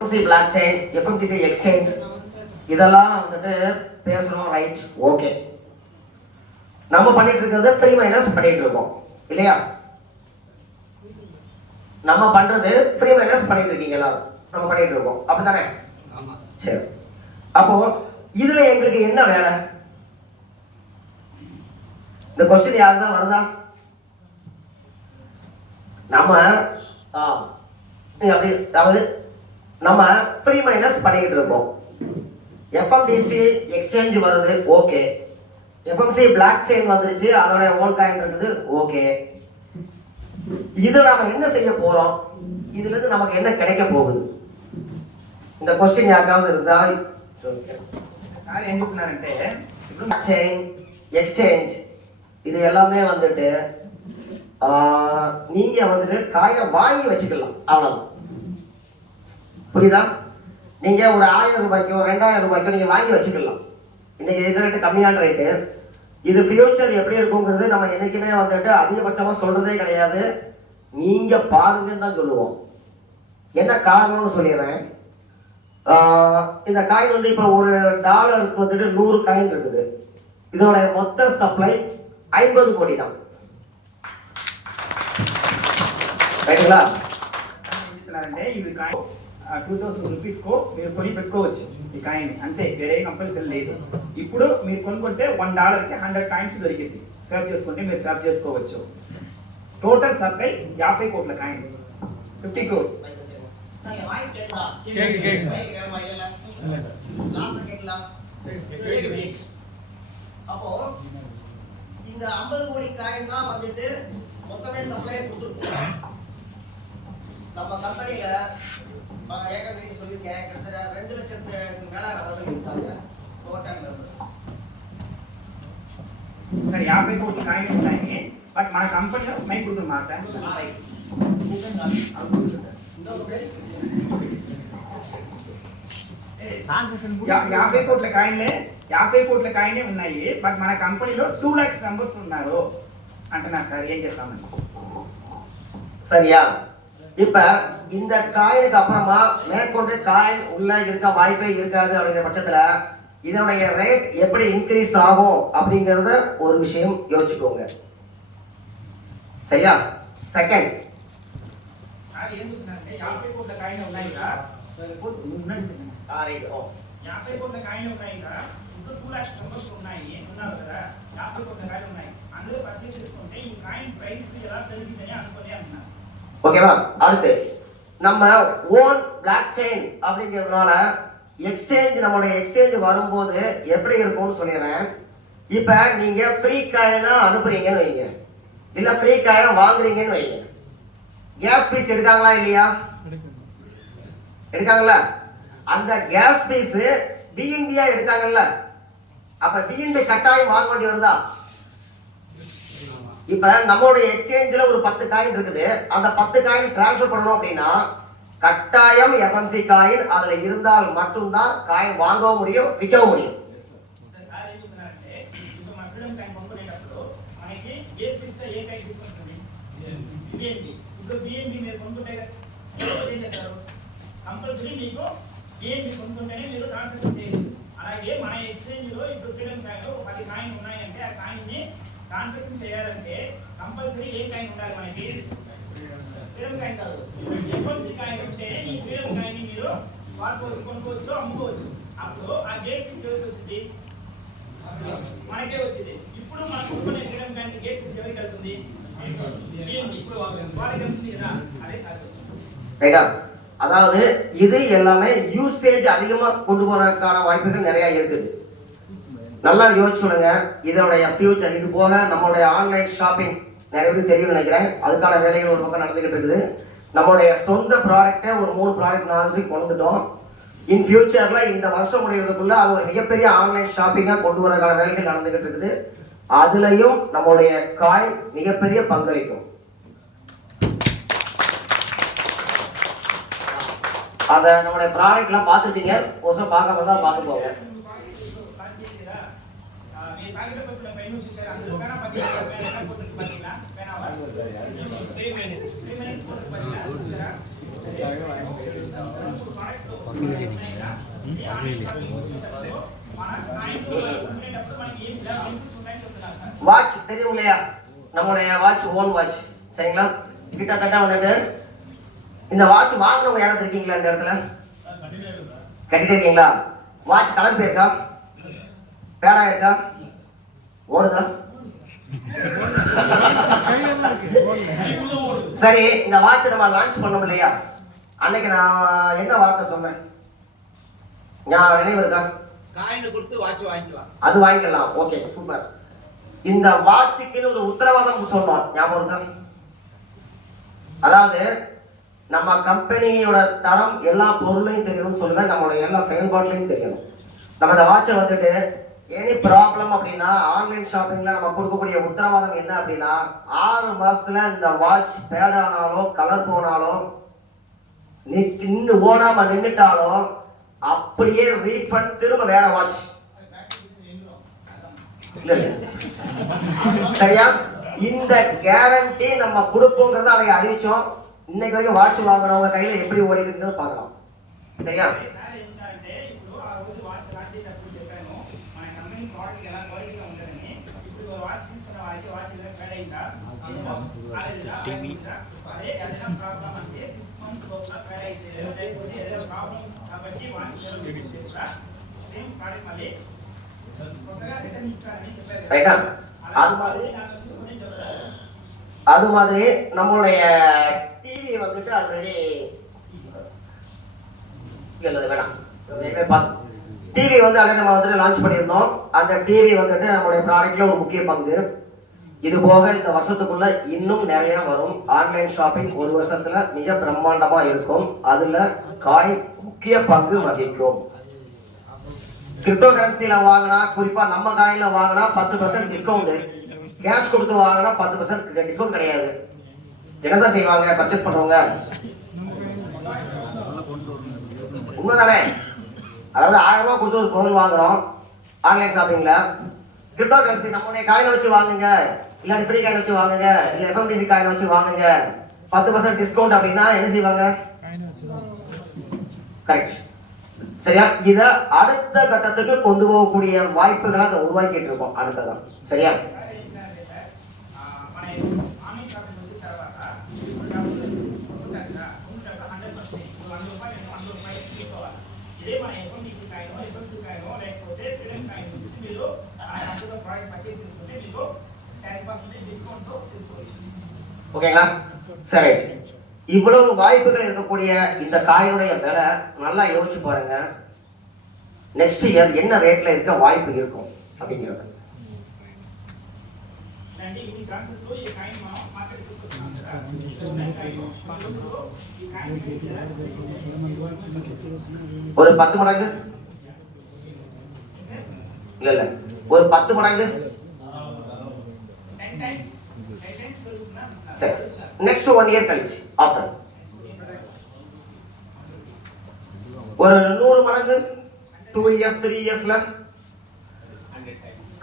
FMC block chain, FMC exchange இதெல்லாம் வந்துட்டு பேசணும், ரைட், ஓகே. நம்ம பண்ணிட்டு இருக்கிறது ஃப்ரீ மைனஸ் பண்ணிட்டு இருக்கோம் இல்லையா? நம்ம பண்றது ஃப்ரீ மைனஸ் பண்ணிட்டு இருக்கீங்க எல்லாரும், நம்ம பண்ணிட்டு இருக்கோம் அப்படித்தானே? சரி, அப்போ இதுல எங்களுக்கு என்ன வேலை? இந்த கொஸ்டின் யாருதான் வருதா? நம்ம அப்படி, அதாவது நம்ம ஃப்ரீ மைனஸ் பண்ணிக்கிட்டு இருக்கோம். எஃப்எம்டிசி எக்ஸ்சேஞ்ச் வருது, ஓகே. எஃப்எம்சி பிளாக் செயின் வந்துருச்சு, அதோட ஓன் காயின் இருக்குது, ஓகே. இது நாம என்ன செய்ய போறோம்? இதுல இருந்து நமக்கு என்ன கிடைக்க போகுது? இந்த கொஸ்டின் யாருக்காவது இருந்தா எக்ஸ்சேஞ்ச் இது எல்லாமே வந்துட்டு நீங்க வந்துட்டு காயை வாங்கி வச்சுக்கலாம், அவ்வளவு. புரியுதா? நீங்க ஒரு 1000 ரூபாய்க்கோ 2000 ரூபாய்க்கோ நீங்க வாங்கி வச்சுக்கலாம். இன்னைக்கு இருக்கிற ரேட்டு கம்மியான ரேட்டு. இது ஃபியூச்சர் எப்படி இருக்குங்கிறது நம்ம என்னைக்குமே வந்துட்டு அதிகபட்சமா சொல்றதே கிடையாது. நீங்க பாருங்கன்னு தான் சொல்லுவோம். என்ன காரணம்னு சொல்லிடுறேன். இந்த காயின் வந்து இப்போ ஒரு டாலருக்கு வந்துட்டு 100 காயின் இருக்குது. இதோட மொத்த சப்ளை 50 கோடி தான். రైట్లా అంటే ఇవి కాయిన్ 2000 రూపీస్ కో మీరు కొని పెట్టుకోవచ్చు ఈ కాయిన్, అంతే, వేరే కంపల్సరీ లేదు. ఇప్పుడు మీరు కొనుక్కుంటే $1 కి 100 కాయిన్స్ దొరికింది. స్వాప్ చేసుకుంటే మీరు స్వాప్ చేసుకోవచ్చు. టోటల్ సప్లై 50 కోట్ల కాయిన్, 50 crore. அப்போ இந்த 50 கோடி காயின் தான் வந்துட்டு மொத்தமே சப்ளை கொடுத்துருக்கோம். நம்ம கம்பெனியில ஏற்கனவே சொல்லியிருக்கேன், கிட்டத்தட்ட 2 லட்சத்துக்கு மேல நபர்கள் இருக்காங்க டோட்டல் மெம்பர்ஸ். సరే 50 కోట్ల కాయిన్ ఉన్నాయి, బట్ మన కంపెనీలో మైక్ கொடுக்க மாட்டேன். 50 కోట్ల కాయిన్లే 50 కోట్ల కాయినే ఉన్నాయి, బట్ మన కంపెనీలో 2 lakhs మెంబర్స్ ఉన్నారు అంటున్నారు సార్. ఏం చేస్తామని? சரியா? இப்ப இந்த காயினுக்கு அப்புறமா மேற்கொண்டு காயின் உள்ள இருக்க வாய்ப்பே இருக்காது அப்படிங்கிற பட்சத்துல இதனுடைய ரேட் எப்படி இன்க்ரீஸ் ஆகும் அப்படிங்கறத ஒரு விஷயம் யோசிச்சுக்கோங்க. சரியா? செகண்ட், అది ఎందుకంటే 50 కోట్ల కాయిన్ ఉన్నాయి కదా, రైట్, 50 కోట్ల కాయిన్ ఉన్నాయి కదా, ఇప్పుడు 2 lakhs మెంబర్స్ ఉన్నారు కదా, 50 కోట్ల కాయిన్ ఉన్నాయి, అందులో పర్చేస్ చేసుకుంటే ఈ కాయిన్ ప్రైస్ ఎలా పెరుగుతుందని అనుకోలే అంటున్నారు. ஓகேவா? அடுத்து நம்ம ஓன் பிளாக் செயின் அப்படிங்கிறதுனால எக்ஸ்சேஞ்ச், நம்மளுடைய எக்ஸ்சேஞ்ச் வரும்போது எப்படி இருக்கும்னு சொல்லிடுறேன். இப்போ நீங்க ஃப்ரீ காயினா அனுப்புறீங்கன்னு வைங்க, இல்ல ஃப்ரீ காயினா வாங்குறீங்கன்னு வைங்க. கேஸ் பீஸ் எடுக்காங்களா இல்லையா? எடுக்காங்கல்ல. அந்த கேஸ் பீஸ் பிஎன்பியா எடுக்காங்கல்ல, அப்ப பிஎன்பி கட்டாயம் வாங்க வேண்டி வருதா? இப்ப நம்மளுடைய எக்ஸ்சேஞ்சில் ஒரு 10 காயின் இருக்குது, அந்த 10 காயின் டிரான்ஸ்ஃபர் பண்ணணும் அப்படின்னா கட்டாயம் எஃப்எம்சி காயின் அதுல இருந்தால் மட்டும்தான் காயின் வாங்கவும் முடியும், விற்கவும் முடியும். అలాగే మన ఎక్స్చేంజ్ లో ఇప్పుడు ఫ్రీడమ్ కాయిన్ 10 కాయిన్ ఉన్నాయంటే ఆ కాయిన్ ని ట్రాన్సాక్షన్ చేయాలంటే కంపల్సరీ ఏ కాయిన్ ఉండాలి మనకి? ఫ్రీడమ్ కాయిన్ కాదు, ఎఫ్ఎంసి కాయిన్ ఉంటే ఈ ఫ్రీడమ్ కాయిన్ ని మీరు వాడుకోవచ్చు, కొనుక్కోవచ్చు, అమ్ముకోవచ్చు. అప్పుడు ఆ గేట్ ఫీస్ ఎవరికి వచ్చింది? మనకే వచ్చింది. ఇప్పుడు మనం కొనుక్కునే ఫ్రీడమ్ కాయిన్ గేట్ ఫీస్ ఎవరికి వెళ్తుంది? ఇప్పుడు వాళ్ళకి వెళ్తుంది కదా, అదే సార్. அதாவது இது எல்லாமே யூசேஜ் அதிகமா கொண்டு போறதுக்கான வாய்ப்புகள் நிறைய இருக்குது. நல்லா யோசிச்சுடுங்க இதோடைய ஃபியூச்சர். இது போக நம்மளுடைய ஆன்லைன் ஷாப்பிங் நிறைய பேருக்கு தெரியும் நினைக்கிறேன், அதுக்கான வேலைகள் ஒரு பக்கம் நடந்துகிட்டு இருக்குது. நம்மளுடைய சொந்த ப்ராடக்டை ஒரு 3 ப்ராடக்ட் 4 கொண்டுட்டோம். இன் ஃபியூச்சர்ல இந்த வருஷம் முடிகிறதுக்குள்ள அது ஒரு மிகப்பெரிய ஆன்லைன் ஷாப்பிங்காக கொண்டு வரதுக்கான வேலைகள் நடந்துகிட்டு இருக்குது. அதுலயும் நம்மளுடைய காயின் மிகப்பெரிய பங்களிக்கும். அதை நம்மளுடைய ப்ராடக்ட்லாம் பார்த்துருப்பீங்க, ஒரு பார்க்காம தான் பார்த்து போங்க. வாட்ச் தெரியும் இல்லையா, நம்மளுடைய வாட்ச் ஓன் வாட்ச் சரிங்களா. கிட்டத்தட்ட வந்துட்டு இந்த வாட்ச் வாங்கினவங்க யாராவது இருக்கீங்களா இந்த இடத்துல? கட்டிட்டு இருக்கீங்களா? வாட்ச் கலர் போயிருக்கா, பேடா இருக்கா, ஓடுதா? சரி, இந்த வாட்ச் நம்ம லான்ச் பண்ணோம் இல்லையா, அன்னைக்கு நான் என்ன வார்த்தை சொன்னேன் நான் நினைவு இருக்கா? காயின் கொடுத்து வாட்ச் வாங்கிக்கலாம். அது வாங்கிக்கலாம். Okay super. இந்த வாட்சுக்குன்னு ஒரு உத்தரவாதம் சொன்னோம், ஞாபகம் இருக்கா? அதாவது நம்ம கம்பெனியோட தரம் எல்லா பொருளையும் தெரியணும்னு சொல்லுவேன், நம்மளோட எல்லா செயல்பாட்டிலையும் தெரியணும். நம்ம இந்த வாட்சை வந்துட்டு எனி ப்ராப்ளம் அப்படின்னா ஆன்லைன் ஷாப்பிங்ல நம்ம கொடுக்கக்கூடிய உத்தரவாதம் என்ன அப்படின்னா 6 மாசத்துல இந்த வாட்ச் பேட் ஆனாலோ கலர் போனாலோ நின்று ஓடாம நின்றுட்டாலோ அப்படியே ரீஃபண்ட் திரும்ப வேற வாட்ச். சரியா? இந்த கேரண்டி நம்ம கொடுப்போங்கிறத அவங்க அறிவிச்சோம். இன்னைக்கு வரைக்கும் வாட்ச் வாங்குறவங்க கையில எப்படி ஓடி இருக்குன்னு பார்க்கலாம். சரியா? அது மாதிரி நம்மளுடைய டிவி வந்துட்டு ஆல்ரெடி வேணாம், டிவி வந்து ஆல்ரெடி நம்ம வந்துட்டு லான்ச் பண்ணியிருந்தோம். அந்த டிவி வந்துட்டு நம்மளுடைய ப்ராடக்ட்ல ஒரு முக்கிய பங்கு. இது போக இந்த வருஷத்துக்குள்ள இன்னும் நிறைய வரும். ஆன்லைன் ஷாப்பிங் ஒரு வருஷத்துல மிக பிரம்மாண்டமா இருக்கும். அதுல காயின் முக்கிய பங்கு வகிக்கும். கிரிப்டோ கரன்சில வாங்கினா, குறிப்பா நம்ம காயின்ல வாங்கினா 10% டிஸ்கவுண்ட், கேஷ் கொடுத்து வாங்கினா 10% டிஸ்கவுண்ட் கிடையாது. என்ன தான் செய்வாங்க பர்ச்சேஸ் பண்றவங்க? உண்மைதானே? அதாவது 1000 ரூபாய் கொடுத்து ஒரு பொருள் வாங்குறோம் ஆன்லைன் ஷாப்பிங்ல. கிரிப்டோ கரன்சி நம்மளுடைய காயினை வச்சு வாங்குங்க, இல்ல ஃப்ரீ காயின் வச்சு வாங்குங்க, இல்ல FMDC காயின் வச்சு வாங்குங்க, 10% டிஸ்கவுண்ட் அப்படின்னா என்ன செய்வாங்க? கரெக்ட். சரியா? இத அடுத்த கட்டத்துக்கு கொண்டு போகக்கூடிய வாய்ப்புகளை அதை உருவாக்கிட்டு இருக்கோம் அடுத்ததான். சரியா? ஓகேங்களா? சரி, இவ்வளவு வாய்ப்புகள் இருக்கக்கூடிய இந்த காயினுடைய விலை நல்லா யோசிச்சு பாருங்க. நெக்ஸ்ட் இயர் என்ன ரேட்ல இருக்க வாய்ப்பு இருக்கும் அப்படிங்கிறது. ஒரு 10 மடங்கு இல்ல ஒரு 10 மடங்கு. சரி, நெக்ஸ்ட் 1 இயர் கழிச்சு ஆஃப்டர் ஒரு 100 மடங்கு, 2 இயர்ஸ் 3 இயர்ஸ்ல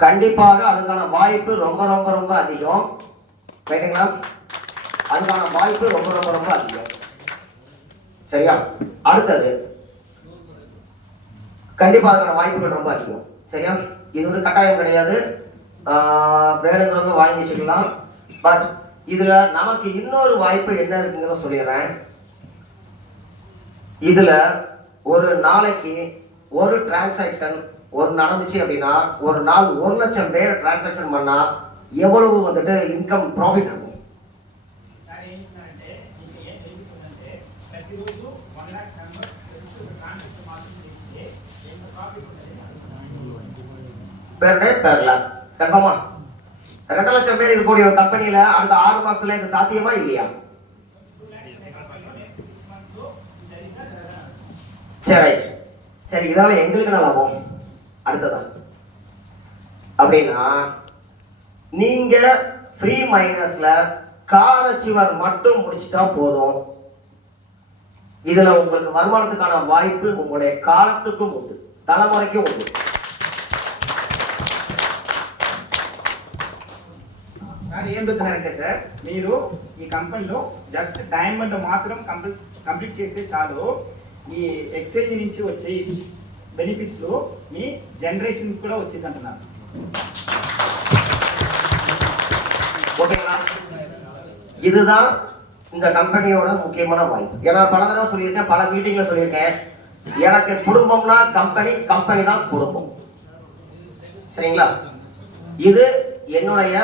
கண்டிப்பாக அதுக்கான வாய்ப்பு ரொம்ப ரொம்ப ரொம்ப அதிகம். ரைட்டுங்களா? அதுக்கான வாய்ப்பு ரொம்ப ரொம்ப ரொம்ப அதிகம். சரியா? அடுத்தது கண்டிப்பா அதுக்கான வாய்ப்புகள் ரொம்ப அதிகம். சரியா? இது வந்து கட்டாயம் கிடையாது, வேணுங்கிறவங்க வாங்கி வச்சுக்கலாம். பட் இதுல நமக்கு இன்னொரு வாய்ப்பு என்ன இருக்குங்கிறத சொல்லிடுறேன். இதுல ஒரு நாளைக்கு ஒரு டிரான்சாக்ஷன் ஒரு நடந்துச்சு அப்படின்னா ஒரு நாள் 1 லட்சம் பேர் டிரான்சாக்ஷன் பண்ணா எவ்வளவு வந்துட்டு இன்கம் ப்ராஃபிட் இருக்கும்? Per day per lakh. கன்ஃபார்மா 2 லட்சம் பேர் இருக்கக்கூடிய ஒரு கம்பெனியில அடுத்த 6 மாசத்துல இது சாத்தியமா இல்லையா? சரி, சரி, இதனால எங்களுக்கு என்ன லாபம் அடுத்ததான் அப்படின்னா, நீங்க ஃப்ரீ மைனஸ்ல கார் அச்சீவர் மட்டும் முடிச்சுட்டா போதும். இதுல உங்களுக்கு வருமானத்துக்கான வாய்ப்பு உங்களுடைய காலத்துக்கும் உண்டு, தலைமுறைக்கும் உண்டு. ఏం చెప్తున్నారంటే సార్, మీరు ఈ కంపెనీలో జస్ట్ డైమండ్ మాత్రం కంప్లీట్ చేస్తే చాలు. ఈ ఎక్స్చేంజ్ నుంచి వచ్చే బెనిఫిట్స్ మీ జనరేషన్ కూడా వచ్చింది అంటున్నారు. ஓகேங்களா? இதுதான் இந்த கம்பெனியோட முக்கியமான வாய்ப்பு. ஏன்னா பல தடவை சொல்லியிருக்கேன், பல மீட்டிங்ல சொல்லியிருக்கேன், எனக்கு குடும்பம்னா கம்பெனி, கம்பெனி தான் குடும்பம். சரிங்களா? இது என்னுடைய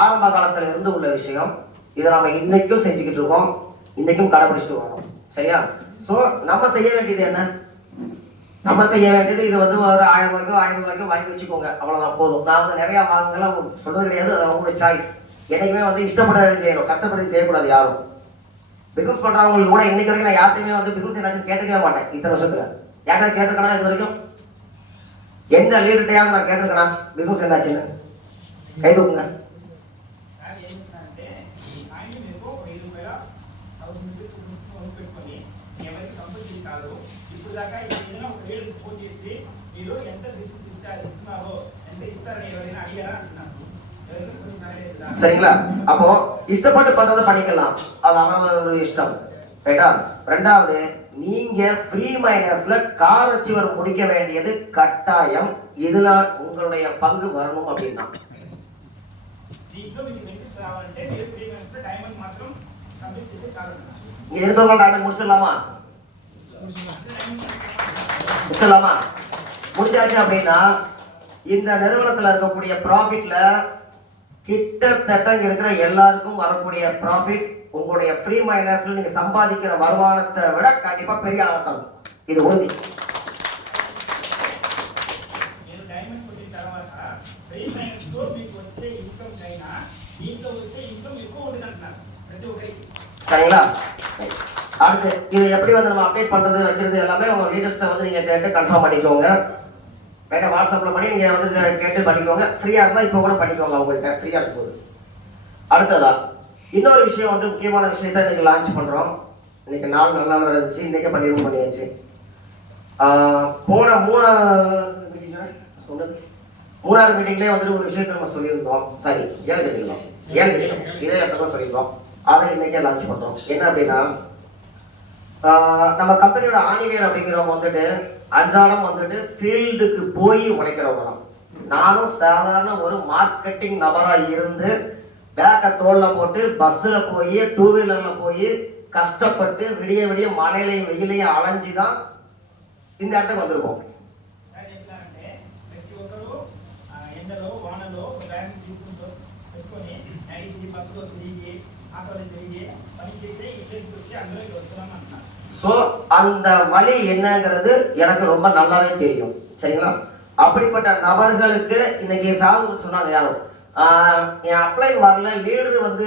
ஆரம்ப காலத்துல இருந்து உள்ள விஷயம். இதை நாம இன்னைக்கும் செஞ்சுக்கிட்டு இருக்கோம், இன்னைக்கும் கடைபிடிச்சிட்டு வரோம். சரியா? ஸோ நம்ம செய்ய வேண்டியது என்ன? நம்ம செய்ய வேண்டியது இது வந்து ஒரு 1000 ரூபாய்க்கோ வாங்கி வச்சுக்கோங்க, அவ்வளவுதான் போதும். நான் வந்து நிறைய வாங்கலாம் சொல்றது கிடையாது, அது அவங்களுடைய சாய்ஸ். என்னைக்குமே வந்து இஷ்டப்படாத செய்யணும், கஷ்டப்பட்டு செய்யக்கூடாது யாரும். பிசினஸ் பண்றவங்களுக்கு கூட இன்னைக்கு வரைக்கும் நான் யார்ட்டையுமே வந்து பிசினஸ் ஏதாச்சும் கேட்டுக்கவே மாட்டேன். இத்தனை வருஷத்துல யார்ட்டாவது கேட்டிருக்கேனா? இது வரைக்கும் எந்த லீடர்ட்டையாவது நான் கேட்டிருக்கேனா பிசினஸ் என்னாச்சுன்னு? கை தூக்குங்க. சரிங்களா? அப்போ இஷ்டப்பட்டு பண்றதை பண்ணிக்கலாம், அது அவரவர் ஒரு இஷ்டம். ரைட்டா? ரெண்டாவது, நீங்க ஃப்ரீ மைனஸ்ல கார் அச்சீவர் முடிக்க வேண்டியது கட்டாயம். இதுல உங்களுடைய பங்கு வரணும் அப்படின்னா இருக்கிறவங்க டைமண்ட் முடிச்சிடலாமா? முடிச்சாச்சு அப்படின்னா இந்த நிறுவனத்துல இருக்கக்கூடிய ப்ராஃபிட்ல கிட்டத்தட்ட இருக்கிற எல்லாருக்கும் வரக்கூடிய ப்ராஃபிட் உங்களுடைய ஃப்ரீ மைனஸ்ல நீங்க சம்பாதிக்கிற வருமானத்தை விட கண்டிப்பா பெரிய அளவு தரும். இது உறுதி. சரிங்களா? அடுத்து இது எப்படி வந்து நம்ம அப்டேட் பண்றது வைக்கிறது எல்லாமே உங்க லீடர்ஸ்ட்ட வந்து நீங்க கேட்டு கன்ஃபார்ம் பண்ணிக்கோங்க. ரைட்டா? வாட்ஸ்அப்ல பண்ணி நீங்க வந்து கேட்டு பண்ணிக்கோங்க. ஃப்ரீயா இருந்தா இப்போ கூட பண்ணிக்கோங்க, உங்கள்கிட்ட ஃப்ரீயா இருக்கும்போது. அடுத்ததா இன்னொரு விஷயம் வந்து முக்கியமான விஷயத்தை இன்னைக்கு லான்ச் பண்றோம். இன்னைக்கு நாள் நல்லா இருந்துச்சு, இன்னைக்கே பண்ணியாச்சு. போன மூணாவது மீட்டிங்லேயே வந்துட்டு ஒரு விஷயத்தை நம்ம சொல்லியிருந்தோம். சாரி, 7 கட்டிக்கலாம் இதே இடத்துல சொல்லியிருந்தோம். அதை இன்னைக்கே லான்ச் பண்றோம். என்ன அப்படின்னா, நம்ம கம்பெனியோட ஆணிவேர் அப்படிங்கிறவங்க வந்துட்டு அன்றாடம் வந்துட்டு ஃபீல்டுக்கு போய் உழைக்கிறவங்க தான். நானும் சாதாரண ஒரு மார்க்கெட்டிங் நபரா இருந்து பேக்கை தோல்ல போட்டு பஸ்ஸில் போய் 2 வீலர்ல போய் கஷ்டப்பட்டு விடிய விடிய மழையிலையும் வெயிலையும் அலைஞ்சுதான் இந்த இடத்துக்கு வந்திருக்கோம். ஸோ அந்த வழி என்னங்கிறது எனக்கு ரொம்ப நல்லாவே தெரியும். சரிங்களா? அப்படிப்பட்ட நபர்களுக்கு இன்னைக்கு சார் சொன்னாங்க, யாரும் என் அப்ளைன் வரல, லீடர் வந்து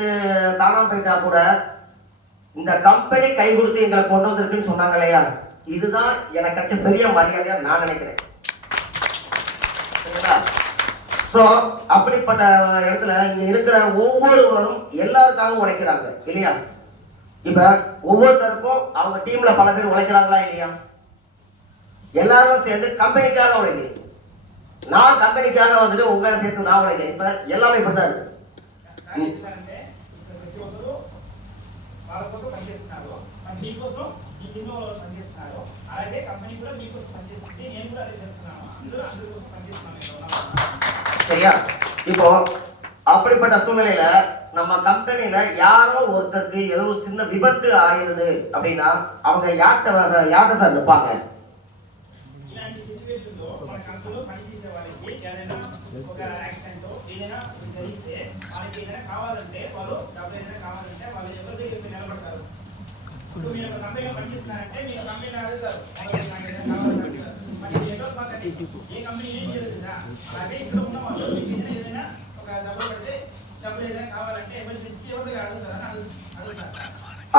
காணாம போயிட்டா கூட இந்த கம்பெனி கை கொடுத்து எங்களை கொண்டு வந்திருக்குன்னு சொன்னாங்க இல்லையா? இதுதான் எனக்கு கிடைச்ச பெரிய மரியாதையா நான் நினைக்கிறேன். சரிங்களா? ஸோ அப்படிப்பட்ட இடத்துல இங்க இருக்கிற ஒவ்வொருவரும் எல்லாருக்காகவும் உழைக்கிறாங்க இல்லையா? இப்ப ஒவ்வொருத்தருக்கும் அவங்க டீம்ல பல பேர் உழைக்கிறாங்களா இல்லையா? எல்லாரும் சேர்ந்து கம்பெனிக்காக உழைக்கிறீங்க. நான் கம்பெனிக்காக வந்துட்டு உங்களை சேர்த்து நான் உழைக்கிறேன். இப்ப எல்லாமே இப்படிதான் இருக்கு. சரியா? இப்போ அப்படிப்பட்ட சூழ்நிலையில நம்ம கம்பெனில யாரோ ஒருத்தருக்கு ஏதோ சின்ன விபத்து ஆயிருது அப்படின்னா அவங்க யார்கிட்ட சார் நிற்பாங்க?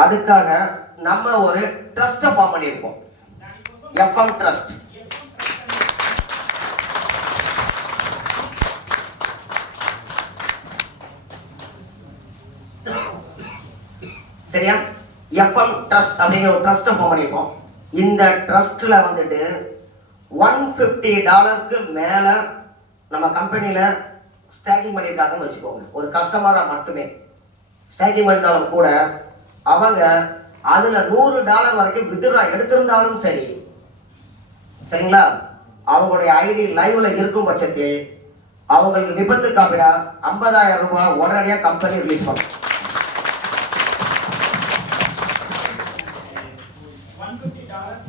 அதுக்காக நம்ம ஒரு ட்ரஸ்ட் ஃபார்ம் பண்ணியிருக்கோம், எஃப்எம் ட்ரஸ்ட். சரியா? எஃப்எம் ட்ரஸ்ட் அப்படிங்கிற ஒரு ட்ரஸ்ட் ஃபார்ம் பண்ணியிருக்கோம். இந்த ட்ரஸ்ட்ல வந்துட்டு $150 மேல நம்ம கம்பெனியில ஸ்டாக்கிங் பண்ணியிருக்காங்கன்னு வச்சுக்கோங்க. ஒரு கஸ்டமரா மட்டுமே ஸ்டாக்கிங் பண்ணியிருந்தாலும் கூட அவங்க அதுல $100 வரைக்கும் வித்ட்ரா எடுத்திருந்தாலும் சரி, சரிங்களா, அவங்களுடைய ஐடி லைவ்ல இருக்கும் பட்சத்தில் அவங்களுக்கு விபத்து காப்பீடா $50,000 உடனடியாக கம்பெனி ரிலீஸ் பண்ணும். $150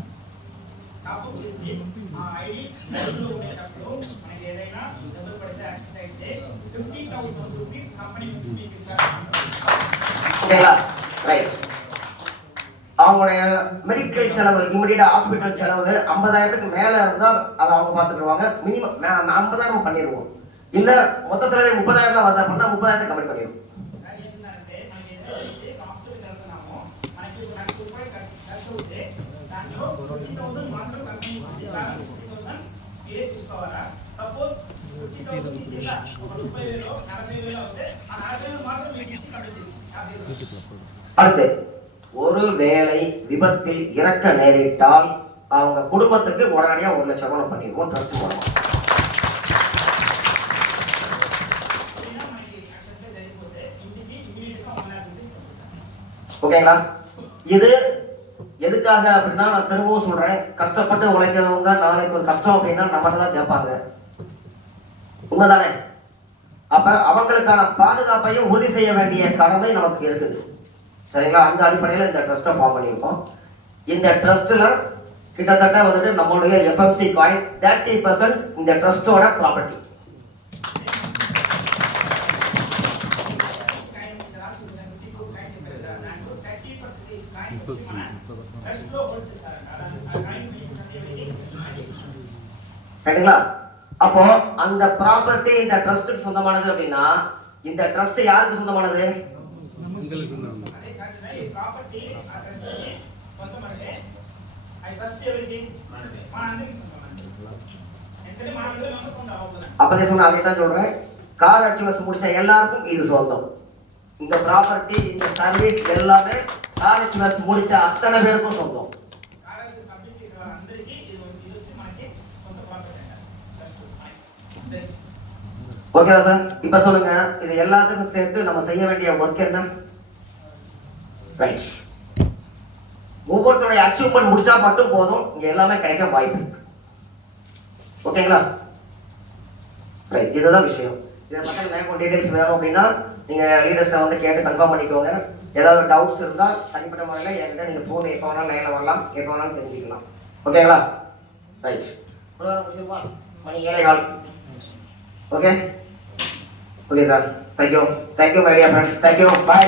టాప్ అప్ చేసి ఆ ఐడి లైవ్లో ఉండేటప్పుడు మనకి ఏదైనా డబ్బులు పడితే యాక్సిడెంట్ అయితే ₹50,000 కంపెనీ నుంచి మీకు ఇస్తారు. ஓகேங்களா? ரைட். அவங்களுடைய மெடிக்கல் செலவு, இமிடியேட் ஹாஸ்பிட்டல் செலவு 50,000க்கு மேல இருந்தா அதை அவங்க பார்த்துக்குவாங்க. மினிமம் 50,000 பண்ணிடுவோம். இல்ல மொத்த செலவு 30,000 தான் வந்தா பண்ணா 30,000 கம்மி பண்ணிடுவோம். అది ఏంటంటే మనకి ఏదైతే హాస్పిటల్ వెళ్తున్నామో మనకి ₹1,00,000 ఖర్చు అవుతే దాంట్లో 50,000 మాత్రం కంపెనీ నుంచి ఇస్తారు. 50,000 మీరే చూసుకోవాలా. సపోజ్ 50,000 కింద ఒక 30,000 40,000 అవుతే ఆ 40,000 మాత్రం మీకు ఇచ్చి కంప్లీట్ చేసి அடுத்து, ஒருவேளை விபத்தில் இறக்க நேரிட்டால் அவங்க குடும்பத்துக்கு உடனடியாக $1,00,000 பண்ணிடுவோம். ட்ரஸ்ட் மூலமா. ஓகேங்களா? இது எதுக்காக அப்படின்னா, நான் திரும்பவும் சொல்றேன், கஷ்டப்பட்டு உழைக்கிறவங்க நாளைக்கு ஒரு கஷ்டம் அப்படின்னா நம்மகிட்ட தான் கேட்பாங்க. உண்மைதானே? அப்ப அவங்களுக்கான பாதுகாப்பையும் உறுதி செய்ய வேண்டிய கடமை நமக்கு இருக்குது. சரிங்களா? அந்த அடிப்படையில் இந்த ட்ரஸ்ட்டை ஃபார்ம் பண்ணியிருக்கோம். இந்த ட்ரஸ்ட்டில் கிட்டத்தட்ட வந்துட்டு நம்மளுடைய எஃப்எம்சி காயின் 30% இந்த ட்ரஸ்ட்டோட ப்ராப்பர்ட்டி. ரைட்டுங்களா? அப்போ அந்த ப்ராப்பர்ட்டி இந்த ட்ரஸ்ட்டுக்கு சொந்தமானது அப்படின்னா, இந்த ட்ரஸ்ட் யாருக்கு சொந்தமானது? அப்பதே சொன்ன அதே தான் சொல்றேன். கார் அச்சீவர்ஸ் முடிச்ச எல்லாருக்கும் இது சொந்தம். இந்த ப்ராப்பர்ட்டி, இந்த சர்வீஸ் எல்லாமே கார் அச்சீவர்ஸ் முடிச்ச அத்தனை பேருக்கும் சொந்தம். ஓகேவா சார்? இப்ப சொல்லுங்க, இது எல்லாத்துக்கும் சேர்த்து நம்ம செய்ய வேண்டிய ஒர்க் என்ன? ரைட். ஒவ்வொருத்தருடைய அச்சீவ்மெண்ட் முடிச்சா மட்டும் போதும், இங்க எல்லாமே கிடைக்க வாய்ப்பு இருக்கு. ஓகேங்களா? ரைட். இதுதான் விஷயம். இதை பற்றி மேற்கொண்டு டீடைல்ஸ் வேணும் அப்படின்னா நீங்க லீடர்ஸ்ட்டை வந்து கேட்டு கன்ஃபார்ம் பண்ணிக்கோங்க. ஏதாவது டவுட்ஸ் இருந்தால் தனிப்பட்ட முறையில் என்கிட்ட நீங்கள் ஃபோன் எப்போ வேணாலும் லைனில் வரலாம், எப்போ வேணாலும் தெரிஞ்சுக்கலாம். ஓகேங்களா? ரைட். மணி 7:15. Okay okay sir. Thank you my dear friends. Thank you. Bye.